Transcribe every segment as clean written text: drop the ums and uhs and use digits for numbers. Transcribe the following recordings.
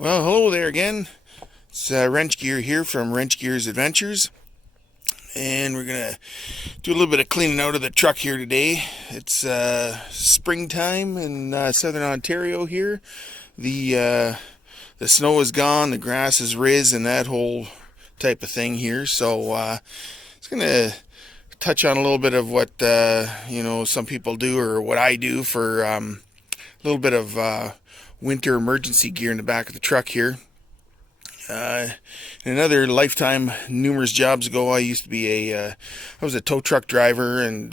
Well, hello there again. It's Wrench Gear here from Wrench Gear's Adventures, and we're gonna do a little bit of cleaning out of the truck here today. It's springtime in southern Ontario here. The snow is gone, the grass is riz, and that whole type of thing here. So it's gonna touch on a little bit of what some people do, or what I do for a little bit of winter emergency gear in the back of the truck here. In another lifetime, numerous jobs ago, I used to be I was a tow truck driver, and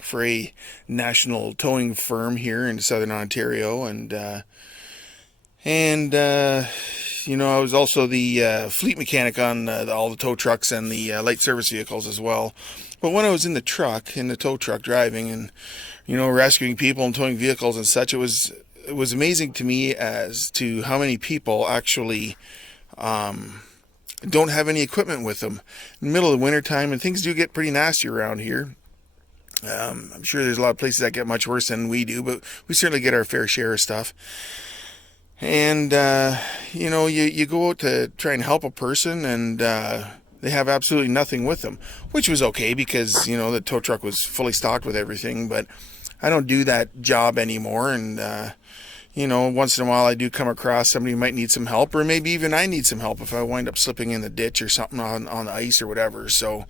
for a national towing firm here in southern Ontario, and I was also the fleet mechanic on all the tow trucks and the light service vehicles as well. But when I was in the tow truck driving, and rescuing people and towing vehicles and such, it was amazing to me as to how many people actually don't have any equipment with them in the middle of the winter time, and things do get pretty nasty around here. I'm sure there's a lot of places that get much worse than we do, but we certainly get our fair share of stuff. And you go out to try and help a person, and they have absolutely nothing with them, which was okay because the tow truck was fully stocked with everything. But I don't do that job anymore, and once in a while I do come across somebody who might need some help, or maybe even I need some help if I wind up slipping in the ditch or something on the ice or whatever. So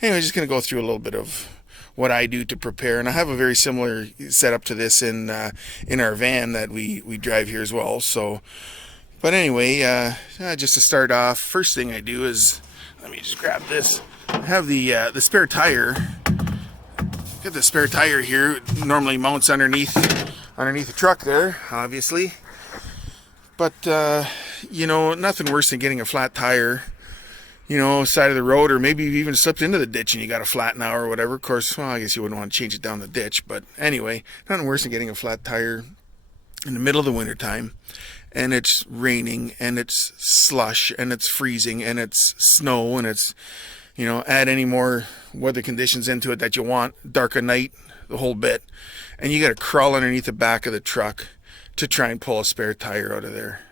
anyway, just going to go through a little bit of what I do to prepare, and I have a very similar setup to this in our van that we drive here as well. So, but anyway, just to start off, first thing I do is, let me just grab this. I have the spare tire. Got the spare tire here. It normally mounts underneath the truck there, obviously. But nothing worse than getting a flat tire, side of the road, or maybe you've even slipped into the ditch and you got a flat now or whatever. Of course, well, I guess you wouldn't want to change it down the ditch, but anyway, nothing worse than getting a flat tire in the middle of the winter time, and it's raining, and it's slush, and it's freezing, and it's snow, and it's, add any more weather conditions into it that you want, dark of night, the whole bit, and you got to crawl underneath the back of the truck to try and pull a spare tire out of there.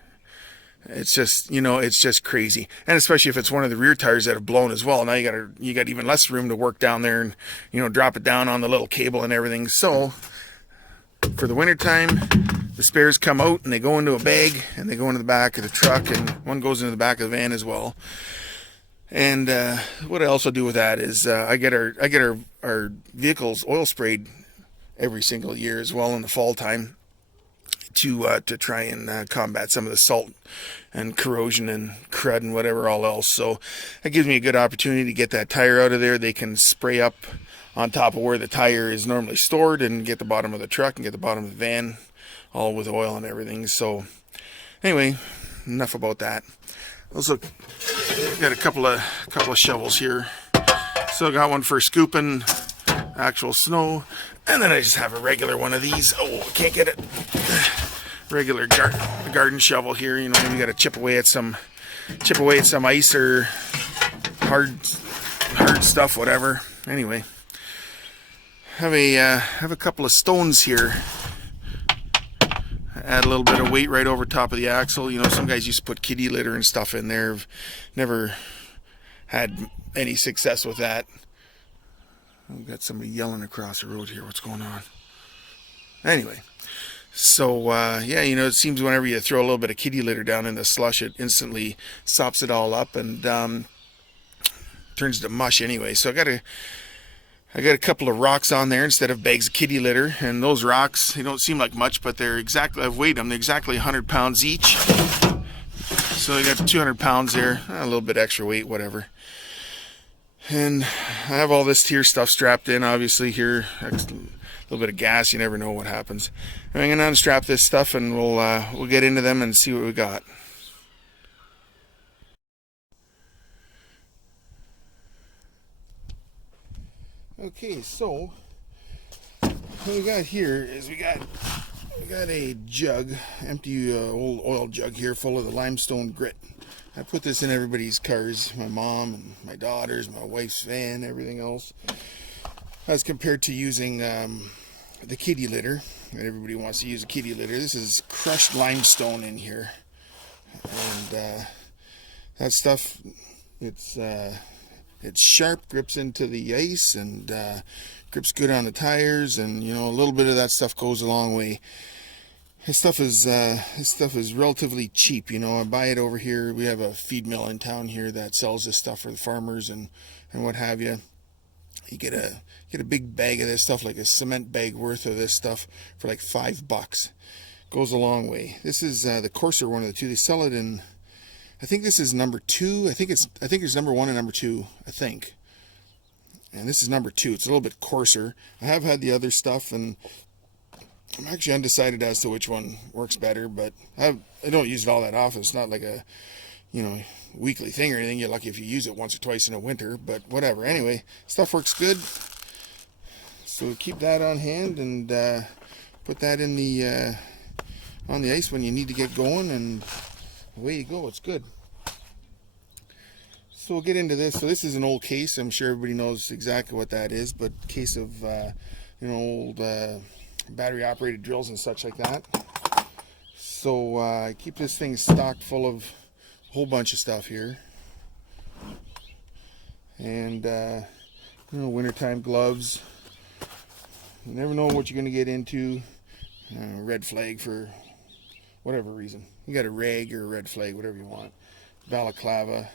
It's just, it's just crazy. And especially if it's one of the rear tires that have blown as well. Now you got even less room to work down there and, drop it down on the little cable and everything. So for the winter time, the spares come out and they go into a bag, and they go into the back of the truck, and one goes into the back of the van as well. And what I also do with that is I get our vehicles oil sprayed every single year as well in the fall time, to try and combat some of the salt and corrosion and crud and whatever all else. So that gives me a good opportunity to get that tire out of there. They can spray up on top of where the tire is normally stored, and get the bottom of the truck and get the bottom of the van all with oil and everything. So anyway, enough about that. Also got a couple of shovels here. So I got one for scooping actual snow, and then I just have a regular one of these. Oh, I can't get it. Regular garden shovel here. Maybe you got to chip away at some ice or hard stuff, whatever. Anyway, have a couple of stones here. Add a little bit of weight right over top of the axle. Some guys used to put kitty litter and stuff in there. I've never had any success with that. I've got somebody yelling across the road here. What's going on? Anyway, so it seems whenever you throw a little bit of kitty litter down in the slush, it instantly sops it all up and turns to mush anyway. So I got a couple of rocks on there instead of bags of kitty litter, and those rocks, they don't seem like much, but I've weighed them. They're exactly 100 pounds each. So I got 200 pounds there, a little bit extra weight, whatever. And I have all this here stuff strapped in, obviously here, a little bit of gas, you never know what happens. I'm going to unstrap this stuff, and we'll get into them and see what we got. Okay, so what we got here is we got a jug, empty old oil jug here, full of the limestone grit. I put this in everybody's cars, my mom and my daughter's, my wife's van, everything else, as compared to using the kitty litter. And everybody wants to use a kitty litter. This is crushed limestone in here. And that stuff, it's sharp, grips into the ice, and grips good on the tires, and a little bit of that stuff goes a long way. This stuff is relatively cheap. I buy it over here. We have a feed mill in town here that sells this stuff for the farmers and what have you. You get a big bag of this stuff, like a cement bag worth of this stuff, for like $5. Goes a long way. This is the coarser one of the two. They sell it in, I think this is number 2. I think there's number 1 and number 2, I think. And this is number 2. It's a little bit coarser. I have had the other stuff, and I'm actually undecided as to which one works better, but I don't use it all that often. It's not like a weekly thing or anything. You're lucky if you use it once or twice in a winter, but whatever. Anyway, stuff works good. So keep that on hand and put that in the on the ice when you need to get going, and away you go. It's good. So we'll get into this. So this is an old case. I'm sure everybody knows exactly what that is, but case of old battery operated drills and such like that. So I keep this thing stocked full of a whole bunch of stuff here, and wintertime gloves. You never know what you're going to get into. Red flag for whatever reason. You got a rag or a red flag, whatever you want. Balaclava.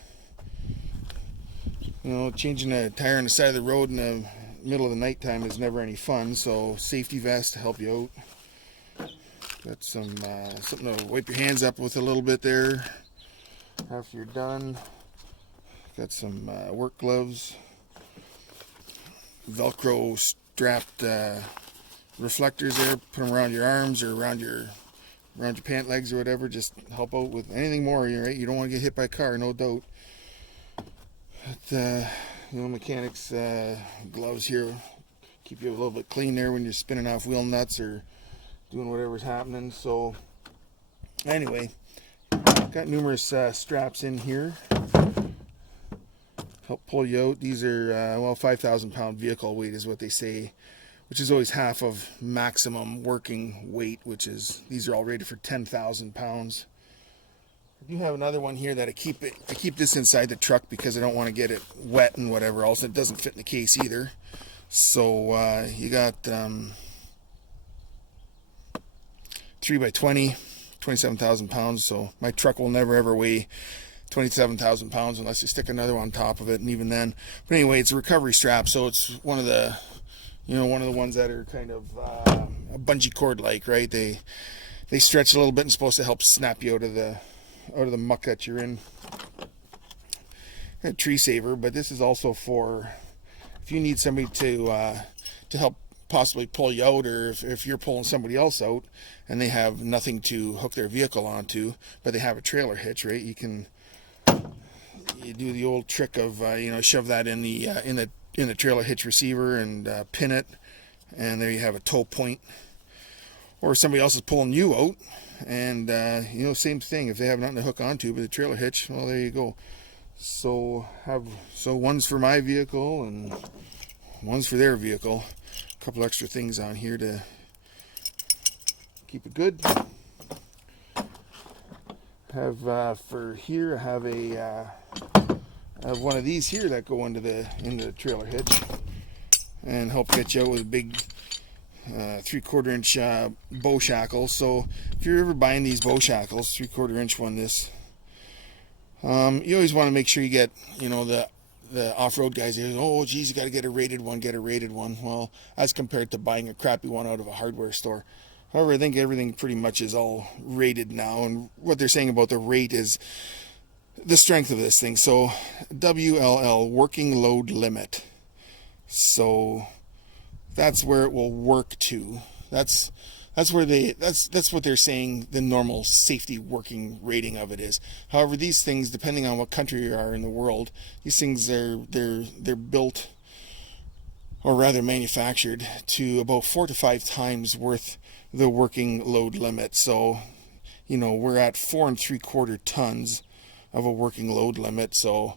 Changing a tire on the side of the road in the middle of the nighttime is never any fun, so safety vest to help you out. Got some something to wipe your hands up with a little bit there after you're done. Got some work gloves, Velcro strapped reflectors there. Put them around your arms or around your pant legs or whatever. Just help out with anything more. Right? You don't want to get hit by a car, no doubt. But, mechanics gloves here keep you a little bit clean there when you're spinning off wheel nuts or doing whatever's happening. So anyway, got numerous straps in here, help pull you out. These are 5,000 pound vehicle weight is what they say, which is always half of maximum working weight, which is, these are all rated for 10,000 pounds. I do have another one here that I keep this inside the truck because I don't want to get it wet and whatever else. It doesn't fit in the case either. So you got 3x20, 27,000 pounds. So my truck will never ever weigh 27,000 pounds unless you stick another one on top of it, and even then. But anyway, it's a recovery strap, so it's one of the ones that are kind of a bungee cord like, right? They stretch a little bit and supposed to help snap you out of the muck that you're in. A tree saver, but this is also for if you need somebody to help possibly pull you out, or if you're pulling somebody else out and they have nothing to hook their vehicle onto, but they have a trailer hitch, right? You do the old trick of shove that in the trailer hitch receiver and pin it, and there you have a tow point. Or somebody else is pulling you out, and same thing. If they have nothing to hook onto but the trailer hitch, well, there you go. So one's for my vehicle and one's for their vehicle. A couple extra things on here to keep it good. For here, I have one of these here that go into the trailer hitch and help get you out with a big 3/4 inch bow shackle. So if you're ever buying these bow shackles, 3/4 inch one, you always want to make sure you get the off-road guys. They go, oh geez, you got to get a rated one. Well, as compared to buying a crappy one out of a hardware store. However, I think everything pretty much is all rated now, and what they're saying about the rate is the strength of this thing. So WLL, working load limit. So that's where it will work to. That's what they're saying the normal safety working rating of it is. However, these things, depending on what country you are in the world, these things they're built, or rather manufactured, to about 4 to 5 times worth the working load limit. So we're at 4 3/4 tons of a working load limit. So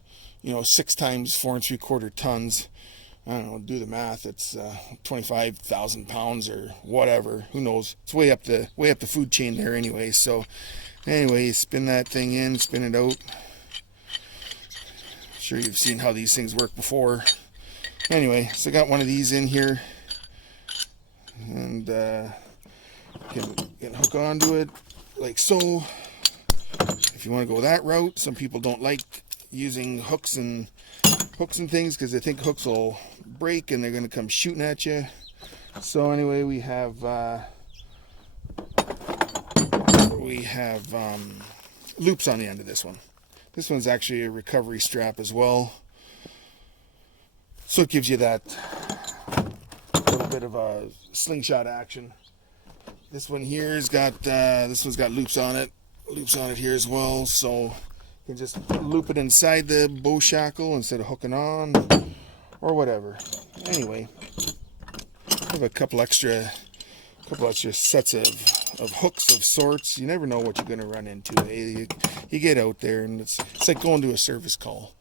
6 times 4 3/4 tons, I don't know, do the math, it's 25,000 pounds or whatever, who knows. It's way up the food chain there anyway. So Anyway, you spin that thing in, spin it out. Sure you've seen how these things work before. Anyway, so I got one of these in here, and can hook onto it like so. If you want to go that route, some people don't like using hooks and things because they think hooks will break and they're going to come shooting at you. So anyway, we have loops on the end of this one. This one's actually a recovery strap as well, so it gives you that little bit of a slingshot action. This one here has got this one's got loops on it here as well, so you can just loop it inside the bow shackle instead of hooking on or whatever. Anyway, I have a couple extra sets of hooks of sorts. You never know what you're going to run into. You get out there, and it's like going to a service call.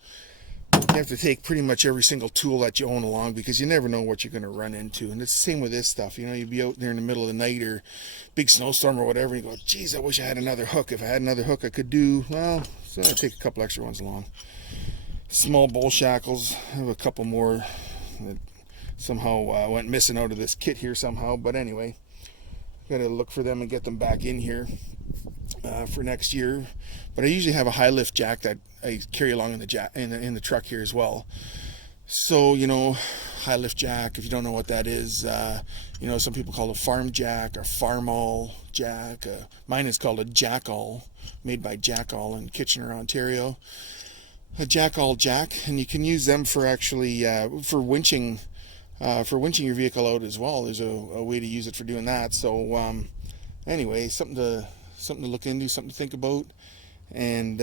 You have to take pretty much every single tool that you own along because you never know what you're going to run into. And it's the same with this stuff. You know, you'd be out there in the middle of the night or big snowstorm or whatever, and you go, geez, I wish I had another hook. If I had another hook I could do, well, so I'd take a couple extra ones along. Small bowl shackles. I have a couple more that somehow went missing out of this kit here somehow. But anyway, got to look for them and get them back in here for next year. But I usually have a high lift jack that I carry along in the truck here as well. So, you know, high lift jack, if you don't know what that is, you know, some people call it a farm jack or farm-all jack. Mine is called a jackal, made by Jackal in Kitchener, Ontario. A jackal jack, and you can use them for actually for winching your vehicle out as well. There's a way to use it for doing that. So anyway, something to look into, something to think about. And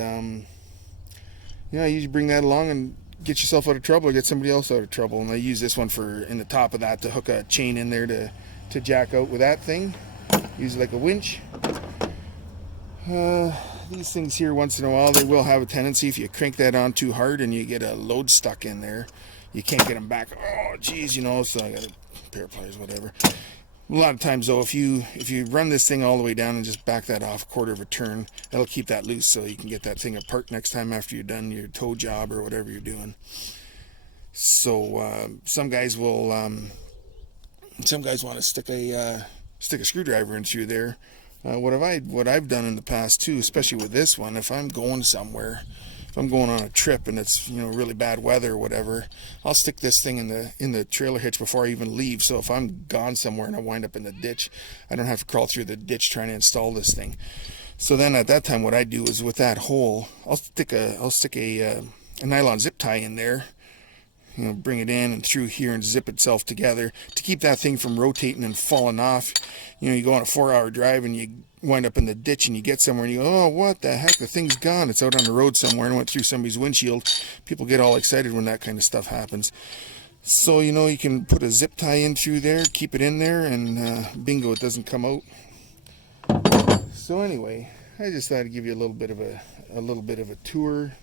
you usually bring that along and get yourself out of trouble or get somebody else out of trouble. And I use this one for in the top of that to hook a chain in there to jack out with that thing. Use it like a winch. These things here, once in a while, they will have a tendency, if you crank that on too hard and you get a load stuck in there, you can't get them back. Oh, geez, you know, so I got a pair of pliers, whatever. A lot of times, though, if you run this thing all the way down and just back that off a quarter of a turn, that'll keep that loose so you can get that thing apart next time after you're done your tow job or whatever you're doing. So some guys want to stick a screwdriver in through there. What I've done in the past too, especially with this one, if I'm going somewhere, if I'm going on a trip and it's, you know, really bad weather or whatever, I'll stick this thing in the trailer hitch before I even leave. So if I'm gone somewhere and I wind up in the ditch, I don't have to crawl through the ditch trying to install this thing. So then at that time, what I do is with that hole, I'll stick a nylon zip tie in there. You know, bring it in and through here and zip itself together to keep that thing from rotating and falling off. You know, you go on a 4-hour drive and you wind up in the ditch and you get somewhere and you go, oh, what the heck, the thing's gone. It's out on the road somewhere and went through somebody's windshield. People get all excited when that kind of stuff happens. So, you know, you can put a zip tie in through there, keep it in there, and bingo, it doesn't come out. So anyway, I just thought I'd give you a little bit of a tour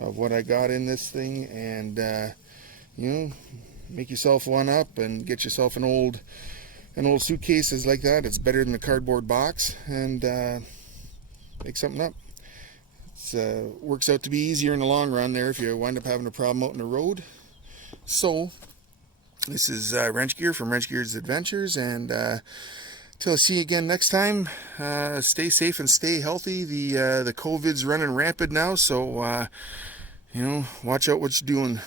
of what I got in this thing, and you know, make yourself one up and get yourself an old suitcases like that. It's better than a cardboard box, and make something up. It works out to be easier in the long run there if you wind up having a problem out in the road. So this is Wrench Gear from Wrench Gear's Adventures, and till I see you again next time, stay safe and stay healthy. The COVID's running rampant now, so you know, watch out what you're doing.